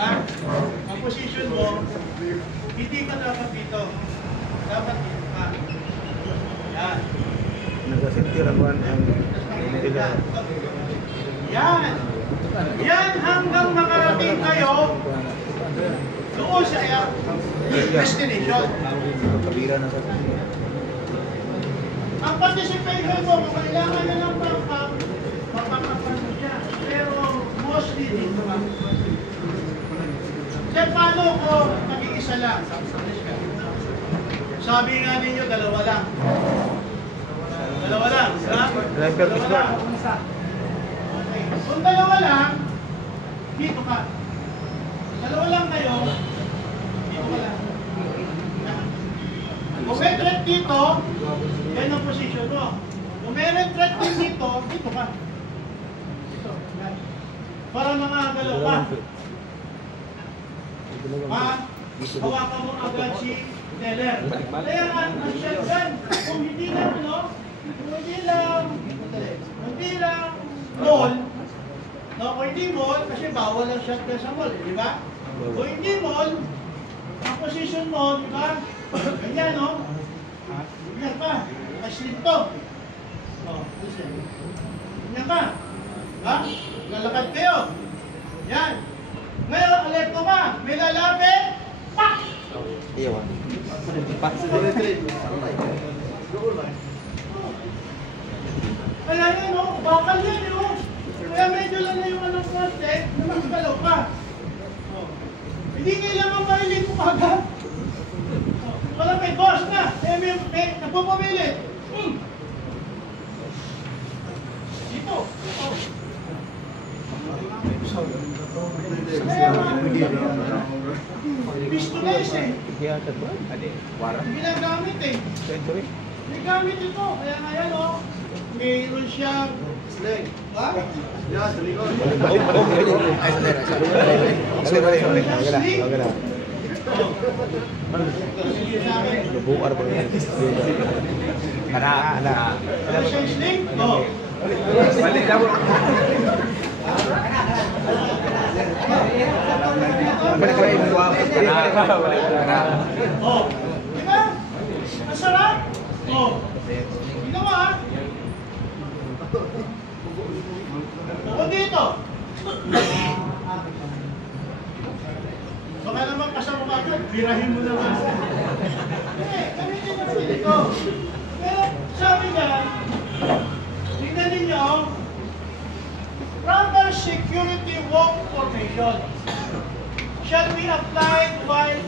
Ha? Ang position mo, hindi ka dapat dito. Dapat dito ka. Yan. Nagkasintirabuan ang nila. Yan. Yan hanggang makarating kayo doon sa destination. Kabila na sa Ang participation mo, kung kailangan na ng backpack, mapapapag mo siya. Pero mostly dito ka. Kaya paano ko nag-iisa lang? Sabi nga ninyo, dalawa lang. Dalawa lang. Ha? Dalawa lang. Okay. Kung dalawa lang, dito ka. Dalawa lang kayo, dito ka lang. Kung may threat dito, yan ang position mo. Kung may threat din dito, dito ka. Dito. Yan. Para makagalaw ka. Hawakan mo agad si Teller. Kaya nga, ang shotgun, kung hindi lang, hindi lang mall, kung hindi mall, kasi bawal ang shotgun sa mall, di ba? Kung hindi mall, ang position mo, di ba? Ganyan, no? Ganyan pa. Aslit to. Listen. Ganyan pa. Ha? Lalakad kayo. Yan. Ngayon, alerto ka. May lalapit. Pak! iyo. Pak. Kaya yan, no? Bakal yan, no? Kaya medyo lang na yung anong konti, magkalaw ka. Hindi kailangan marilin mo agad. Wala may boss na. May nagpupumilit. Dito. Pistolize eh. Ginagamit eh. May gamit ito. Kaya nga yan o. Mayroon siyang sling. Ha? Yan, sa likod. Buar pa yan. Ana. Ano siyang sling? Oo. Balik ka mo. Balik ka mo. Oh. Di ba? Ang sarap? Oh. Ginawa ha? O dito. Baka naman kasama ka ito, birahin mo naman. Gamitin mo dito. Pero sabi nga, tingnan ninyo, proper security walk formation shall be applied while